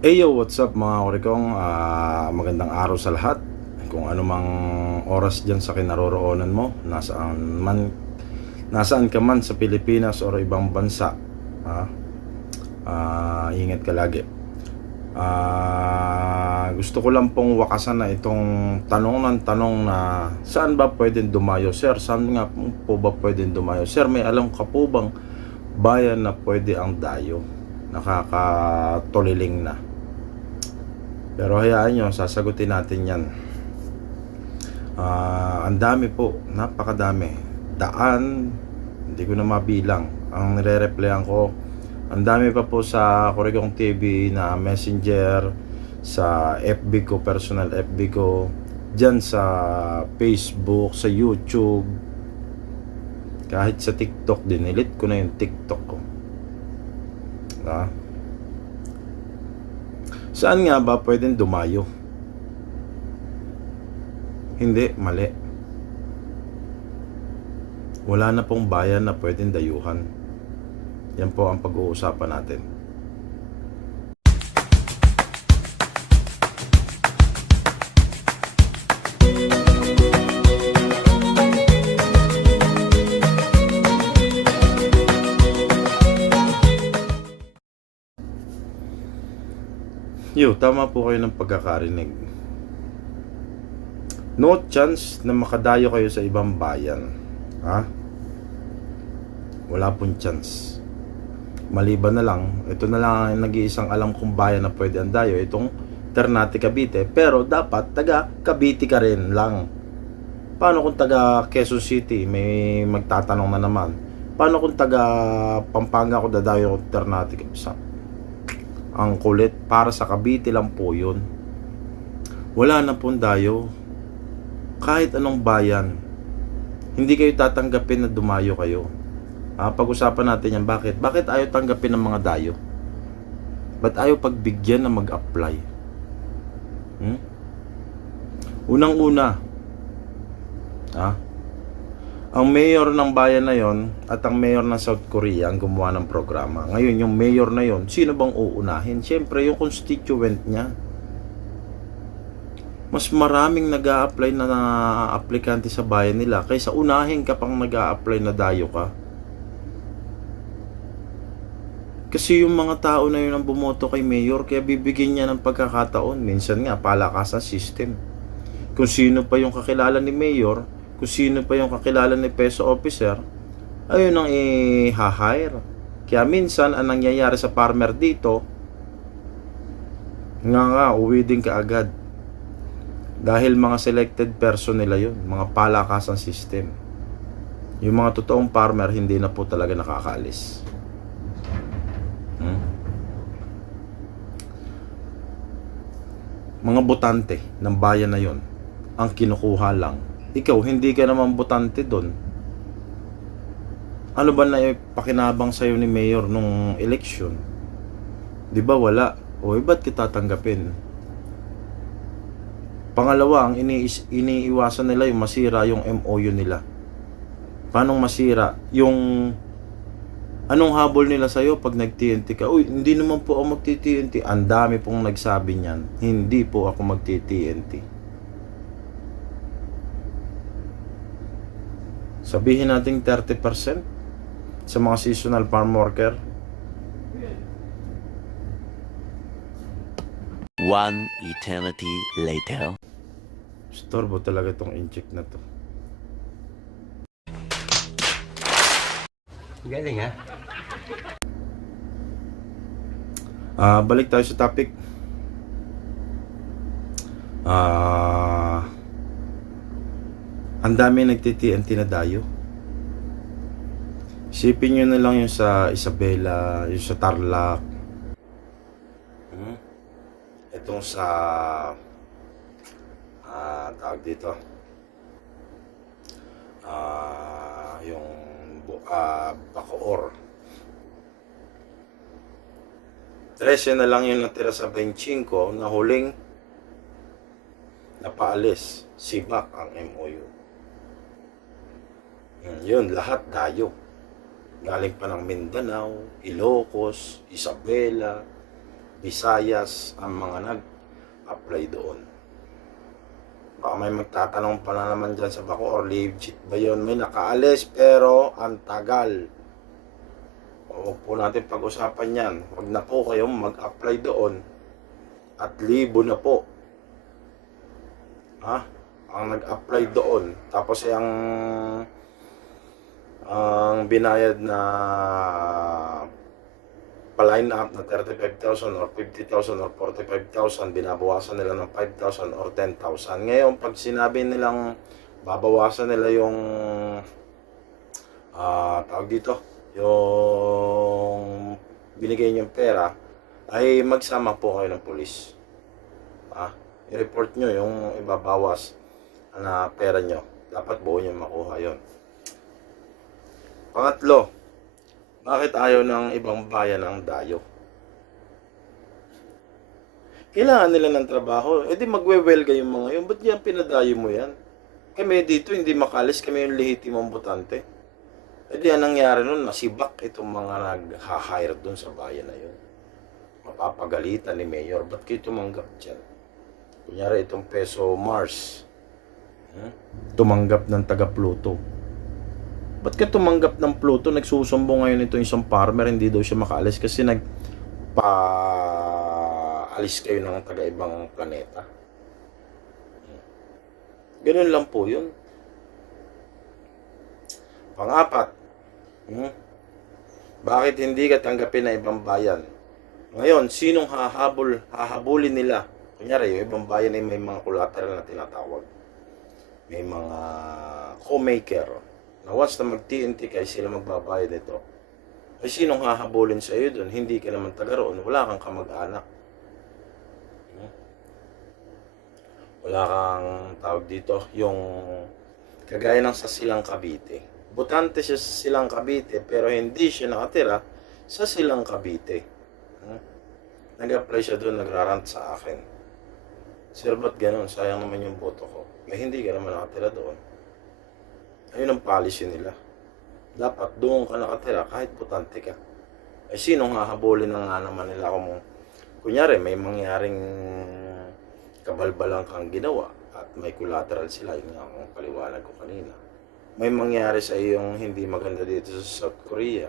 Hey what's up mga kurikong? Ah, magandang araw sa lahat. Kung ano mang oras dyan sa kinaroroonan mo, nasaan man, nasaan ka man sa Pilipinas o ibang bansa. Ah, ah, ingat ka lagi. Ah, gusto ko lang pong wakasan na itong tanong ng tanong na saan ba pwedeng dumayo? Sir, saan nga po ba pwedeng dumayo? Sir, may alam ka po bang bayan na pwede ang dayo? Nakakatuliling na. Pero hayaan nyo, sasagutin natin yan. Ah, ang dami po, napakadami. Daan, hindi ko na mabilang. Ang nire-replyan ko, ang dami pa po sa Corregong TV na messenger, sa FB ko, personal FB ko, dyan sa Facebook, sa YouTube, kahit sa TikTok, dinilit ko na yung TikTok ko. Ah. Saan nga ba pwedeng dumayo? Hindi, mali. Wala na pong bayan na pwedeng dayuhan. Yan po ang pag-uusapan natin. Yo, tama po kayo ng pagkakarinig. No chance na makadayo kayo sa ibang bayan. Ha? Wala pong chance. Maliban na lang, ito na lang ang nag-iisang alam kong bayan na pwede ang dayo, itong Ternate Cavite. Pero dapat taga Cavite ka rin lang. Paano kung taga Quezon City? May magtatanong na naman. Paano kung taga Pampanga ako dadayo ng Ternate Cavite? Ang kulit. Para sa Cavite lang po yun. Wala na pong dayo. Kahit anong bayan hindi kayo tatanggapin na dumayo kayo. Ah, pag-usapan natin yan. Bakit? Bakit ayaw tanggapin ng mga dayo? Ba't ayaw pagbigyan na mag-apply? Hmm? unang una ah, ang mayor ng bayan na yon at ang mayor ng South Korea ang gumawa ng programa. Ngayon, yung mayor na yon, sino bang uunahin? Siyempre, yung constituent niya. Mas maraming nag apply na, na aplikante sa bayan nila kaysa unahin ka pang nag apply na dayo ka. Kasi yung mga tao na yun ang bumoto kay mayor, kaya bibigyan niya ng pagkakataon. Minsan nga, palakasan system. Kung sino pa yung kakilala ni mayor, kung sino pa yung kakilala ni peso officer, ayun ang i-hire. Kaya minsan, ang nangyayari sa farmer dito, nga nga, uwi din ka agad. Dahil mga selected person nila yun, mga palakasan system. Yung mga totoong farmer, hindi na po talaga nakakaalis. Hmm? Mga botante ng bayan na yon ang kinukuha lang ikaw hindi ka naman botante doon. Ano ba na pakinabang sa'yo ni Mayor nung election? Di ba wala? O eh, ba't kita tanggapin? Pangalawa, ang ini iniiwasan nila yung masira yung MOU nila. Paano masira? Yung anong habol nila sa'yo pag nag-TNT ka? Uy, hindi naman po ako magti-TNT. Ang dami pong nagsabi niyan. Hindi po ako magti-TNT. Sabihin natin 30% sa mga seasonal farm worker. One eternity later. Storbo talaga itong incheck na to. Galing ha? Ah, balik tayo sa topic. Ah, ang dami nagtiti-TNT na dayo. Isipin nyo na lang yung sa Isabela, yung sa Tarlac. Hmm? Itong sa ah, tawag dito. Ah, yung ah, Bacoor. 13 na lang yung natira sa 25 na huling napaalis. Sibak ang MOU. Yun, lahat dayo. Galing pa ng Mindanao, Ilocos, Isabela, Visayas ang mga nag-apply doon. Baka may magtatanong pa na naman dyan sa bako or legit ba yun? May nakaalis pero ang tagal. Huwag po natin pag-usapan yan. Huwag na po kayong mag-apply doon at libo na po. Ha? Ang nag-apply doon. Tapos ay ang ang binayad na pa-line up na 35,000 or 50,000 or 45,000, binabawasan nila ng 5,000 or 10,000. Ngayon, pag sinabi nilang babawasan nila yung ah tawag dito, yung binigay niyong pera, ay magsama po kayo ng pulis. Ah, i-report nyo yung ibabawas na pera nyo. Dapat buo nyo makuha yon. Pangatlo, bakit ayaw ng ibang bayan ang dayo? Kailangan nila ng trabaho. E di magwe-welga yung mga yun. Ba't yan pinadayo mo yan? Kami dito hindi makalis. Kami yung lehitimong butante. E di ang nangyari nun, nasibak itong mga nag-hire dun sa bayan na yun. Mapapagalitan ni Mayor. Ba't kayo tumanggap dyan? Kunyari itong peso Mars. Hmm? Tumanggap ng taga Pluto. Ba't ka tumanggap ng Pluto? Nagsusumbong ngayon ito isang farmer, hindi daw siya makaalis kasi nagpa alis kayo ng taga-ibang planeta. Ganun lang po yun. Pangapat, hmm? bakit hindi ka tanggapin na ibang bayan? Ngayon, sinong hahabol, hahabulin nila? Kunyari, yung ibang bayan ay may mga collateral na tinatawag. May mga co-maker na once na mag-TNT kayo sila magbabayad nito. Ay sinong hahabulin sa iyo doon? Hindi ka naman taga roon. Wala kang kamag-anak. Wala kang tawag dito. Yung kagaya ng sa Silang Cavite. Butante siya sa Silang Cavite pero hindi siya nakatira sa Silang Cavite. Hmm? Nag-apply siya doon, nagrarant sa akin. Sir, ba't ganun? Sayang naman yung boto ko. Eh, hindi ka naman nakatira doon. Ayun ang policy nila. Dapat doon ka nakatira kahit butante ka. Eh sinong hahabulin na nga naman nila kung kunyari may mangyaring kabalbalang kang ginawa at may collateral sila yung nga ang paliwanag ko kanina. May mangyari sa iyong hindi maganda dito sa South Korea.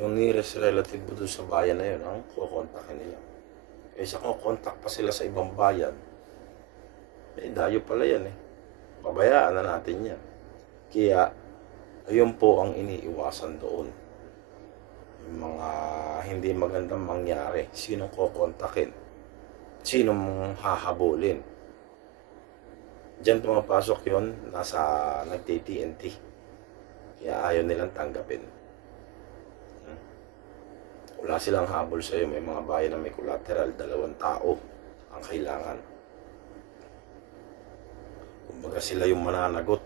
Yung nearest relative mo sa bayan na yun, ang kukontakin nila. Kaysa kukontak pa sila sa ibang bayan, eh dayo pala yan eh pabayaan na natin yan. Kaya, ayun po ang iniiwasan doon. Yung mga hindi magandang mangyari, sinong kokontakin, sinong hahabulin. Diyan pumapasok yon nasa nagti-TNT. Kaya ayaw nilang tanggapin. Wala silang habol sa'yo. May mga bayan na may collateral, dalawang tao ang kailangan. Kumbaga sila yung mananagot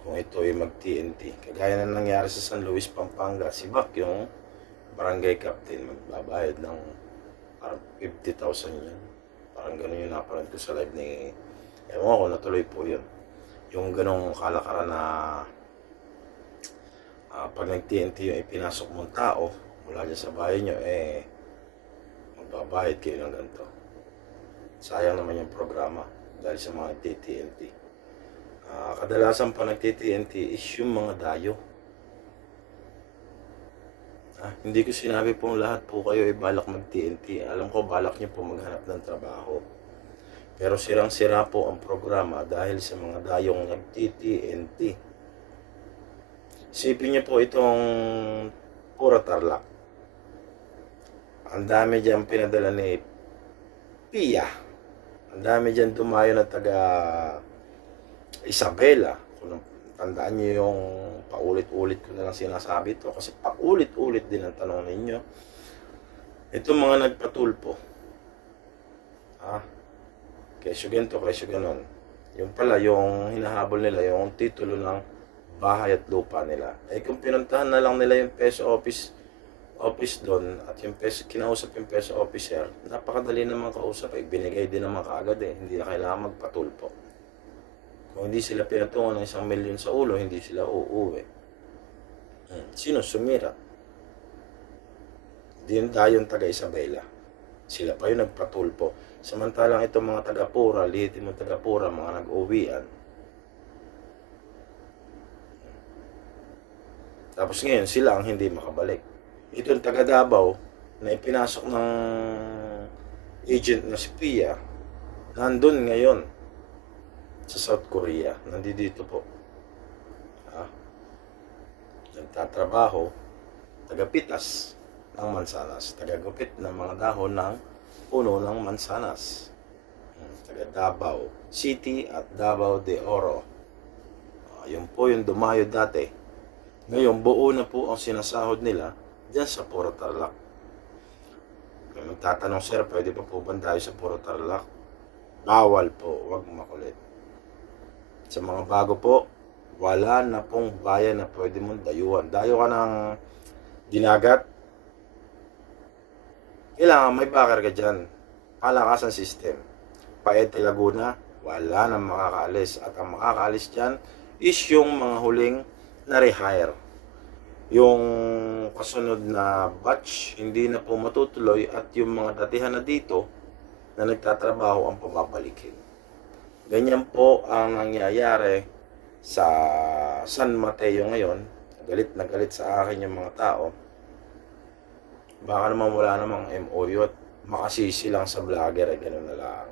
kung ito ay mag-TNT. Kagaya na nangyari sa San Luis, Pampanga, si Bak, yung barangay captain, magbabayad ng parang 50,000 yun. Parang gano'n yung napanood ko sa live ni... Ewan ko, natuloy po yun. Yung ganong kalakaran na ah, pag nag-TNT yung ipinasok mong tao mula dyan sa bahay nyo, eh, magbabayad kayo ng ganito. Sayang naman yung programa dahil sa mga TTNT. Ah, kadalasan pa nag-TTNT is yung mga dayo. Ah, hindi ko sinabi pong lahat po kayo ay balak mag-TNT. Alam ko balak niyo po maghanap ng trabaho. Pero sirang-sira po ang programa dahil sa mga dayong nag-TTNT. Isipin niyo po itong pura tarlac. Ang dami dyan pinadala ni Pia. Ang dami dyan dumayo na taga Isabela. Kung tandaan niyo yung paulit-ulit ko na lang sinasabi to kasi paulit-ulit din ang tanong ninyo. Ito mga nagpatulpo. Ah, kesyo ganito, kesyo ganon. Yung pala, yung hinahabol nila, yung titulo ng bahay at lupa nila. Eh kung pinuntahan na lang nila yung peso office office doon at yung peso, kinausap yung peso officer, napakadali naman kausap eh. Binigay din naman kaagad eh. Hindi na kailangan magpatulpo. Kung hindi sila pinatungo ng isang milyon sa ulo, hindi sila uuwi. Hmm. Sino sumira? Din dayon taga Isabela. Sila pa yung nagpatulpo. Samantalang itong mga taga-pura, lihitin mo taga-pura, mga nag-uwian. Tapos ngayon, sila ang hindi makabalik. Itong taga Davao, na ipinasok ng agent na si Pia, nandun ngayon sa South Korea. Nandito po. Ah, nagtatrabaho, taga-pitas ng mansanas, taga-gupit ng mga dahon ng puno ng mansanas. Hmm, Taga Davao City at Davao de Oro. Ah, yun po yung dumayo dati. Ngayon, buo na po ang sinasahod nila dyan sa Puro Tarlac. May magtatanong, sir, pwede pa po ba tayo sa Puro Tarlac? Bawal po, wag makulit. Sa mga bago po, wala na pong bayan na pwede mong dayuhan. Dayo ka ng dinagat, kailangan may bakar ka dyan. Palakasan system. Paete Laguna, wala nang makakaalis. At ang makakaalis dyan is yung mga huling na-rehire. Yung kasunod na batch, hindi na po matutuloy at yung mga datihan na dito na nagtatrabaho ang pababalikin. Ganyan po ang nangyayari sa San Mateo ngayon. Galit na galit sa akin yung mga tao. Baka naman wala namang MOU at makasisi lang sa vlogger ay gano'n na lang.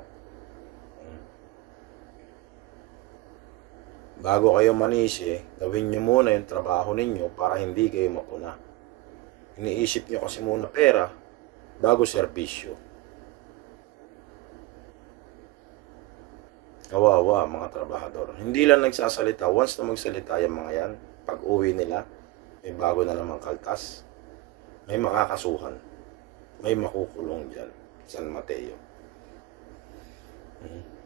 Bago kayo manisi, gawin nyo muna yung trabaho ninyo para hindi kayo mapuna. Iniisip nyo kasi muna pera bago serbisyo. Kawawa mga trabahador. Hindi lang nagsasalita. Once na magsalita yung mga yan, pag uwi nila, may bago na namang kaltas. May makakasuhan. May makukulong dyan. San Mateo. Mhm.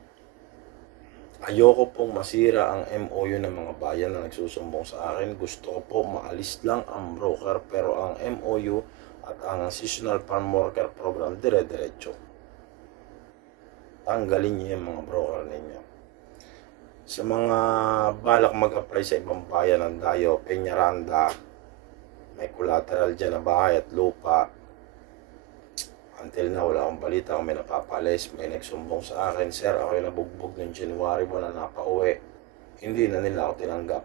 Ayoko pong masira ang MOU ng mga bayan na nagsusumbong sa akin. Gusto ko po maalis lang ang broker pero ang MOU at ang Seasonal Farm Worker Program dire-diretso. Tanggalin niyo yung mga broker ninyo. Sa mga balak mag-apply sa ibang bayan ng Dayo, Peñaranda, may collateral dyan na bahay at lupa. Until na wala akong balita kung may napapalis, may nagsumbong sa akin, Sir, ako yung nabugbog ng January mo na napauwi. Hindi na nila ako tinanggap.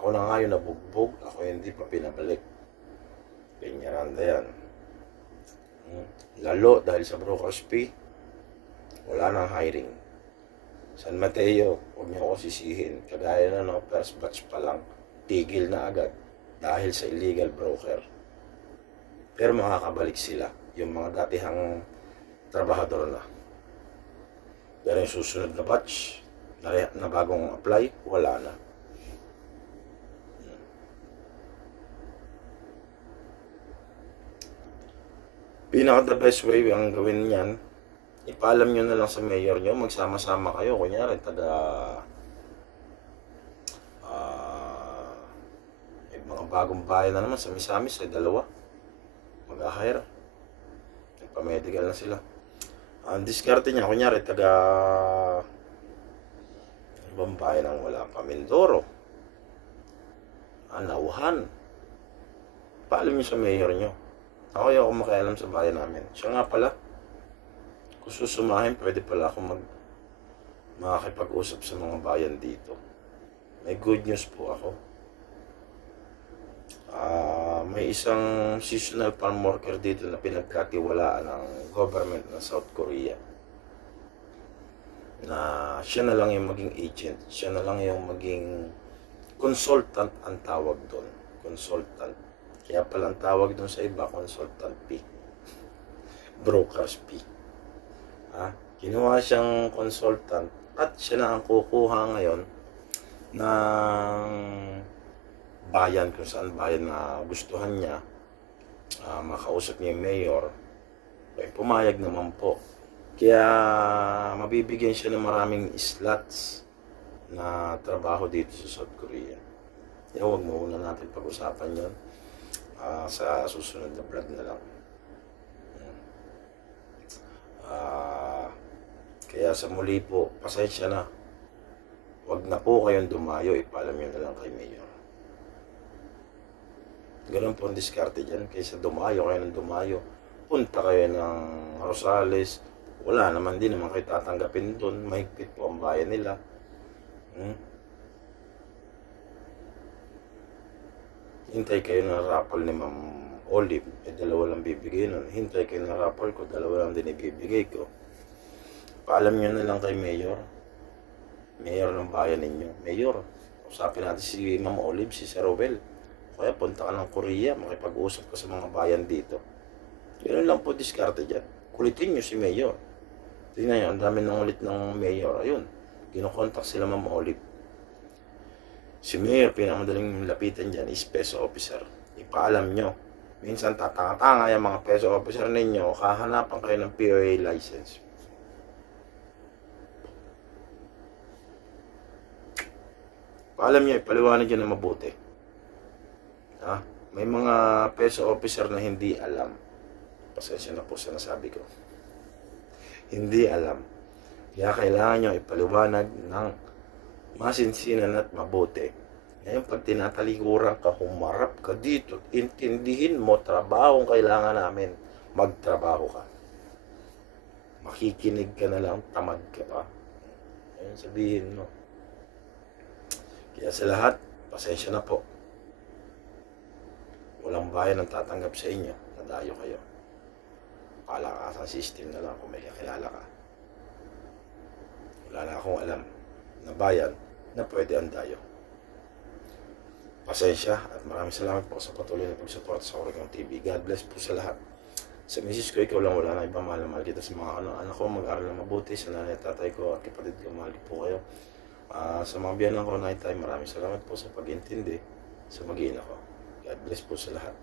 Ako na nga yung nabugbog, ako hindi pa pinabalik. Peñaranda yan. Hmm. Lalo dahil sa broker's fee, wala nang hiring. San Mateo, huwag niyo ako sisihin. Kagaya na no, first batch pa lang, tigil na agad dahil sa illegal broker. Pero makakabalik sila, yung mga datihang trabahador na. Pero yung susunod na batch, na, na bagong apply, wala na. Pinaka the best way ang gawin niyan, ipaalam nyo na lang sa mayor nyo, magsama-sama kayo. Kunyari, taga... may mga bagong bayan na naman sa Misamis, ay dalawa. Mag-hire. Nagpa-medical na sila. Ang diskarte niya, kunyari, taga... Ibang bayan ang wala pa, Mindoro. Anauhan. Paalam nyo sa mayor nyo. Ako yung ako makialam sa bayan namin. Siya nga pala, kung susumahin, pwede pala ako mag makakipag-usap sa mga bayan dito. May good news po ako. Ah, may isang seasonal farm worker dito na pinagkatiwalaan ng government ng South Korea. Na siya na lang yung maging agent, siya na lang yung maging consultant ang tawag doon. Consultant. Kaya pala ang tawag doon sa iba, consultant fee. Broker's fee. Ha? Kinuha siyang consultant at siya na ang kukuha ngayon ng bayan kung saan bayan na gustuhan niya Ah, makausap niya yung mayor ay pumayag naman po kaya mabibigyan siya ng maraming slots na trabaho dito sa South Korea kaya huwag muna natin pag-usapan yon Ah, sa susunod na vlog na lang Ah, kaya sa muli po, pasensya na. Huwag na po kayong dumayo, ipaalam nyo na lang kay Mayor. Ganun po ang diskarte dyan. Kaysa dumayo kayo ng dumayo. Punta kayo ng Rosales. Wala naman din naman kayo tatanggapin doon. Mahigpit po ang bayan nila. Hmm? Hintay kayo ng raffle ni Ma'am Olive. Eh, dalawa lang bibigay nun. Hintay kayo ng raffle ko. Dalawa lang din ibibigay ko. Paalam nyo na lang kay Mayor. Mayor ng bayan ninyo. Mayor, usapin natin si Ma'am Olive, si Sir Rowell. Kaya punta ka ng Korea, makipag-usap ka sa mga bayan dito. Yun lang po diskarte dyan. Kulitin nyo si Mayor. Tingnan nyo, ang dami nang ulit ng Mayor. Ayun, kinokontak sila Ma'am Olive. Si Mayor, pinakamadaling lapitan dyan is peso officer. Ipaalam nyo. Minsan tatanga-tanga yung mga peso officer ninyo, kahanapan kayo ng POA license. Paalam nyo, ipaliwanag nyo na mabuti. Ha? May mga peso officer na hindi alam. Pasensya na po sa nasabi ko. Hindi alam. Kaya kailangan nyo ipaliwanag ng masinsinan at mabuti. Ngayon, pag tinatalikuran ka, humarap ka dito, intindihin mo, trabaho ang kailangan namin, magtrabaho ka. Makikinig ka na lang, tamad ka pa. Ayun, sabihin mo. Kaya sa lahat, pasensya na po. Walang bayan ang tatanggap sa inyo. Nadayo kayo. Palakasan system na lang kung may kakilala ka. Wala na akong alam na bayan na pwede ang dayo. Pasensya at maraming salamat po sa patuloy na pagsuporta sa Oricon TV. God bless po sa lahat. Sa misis ko, ikaw lang wala na ibang mahal na mahal kita sa mga ano, anak ko, mag-aral na mabuti, sa nanay at tatay ko at kapatid ko, mahal po kayo. Ah, sa mga biyanan ko, night time, maraming salamat po sa pag-intindi sa mag-iina ko. God bless po sa lahat.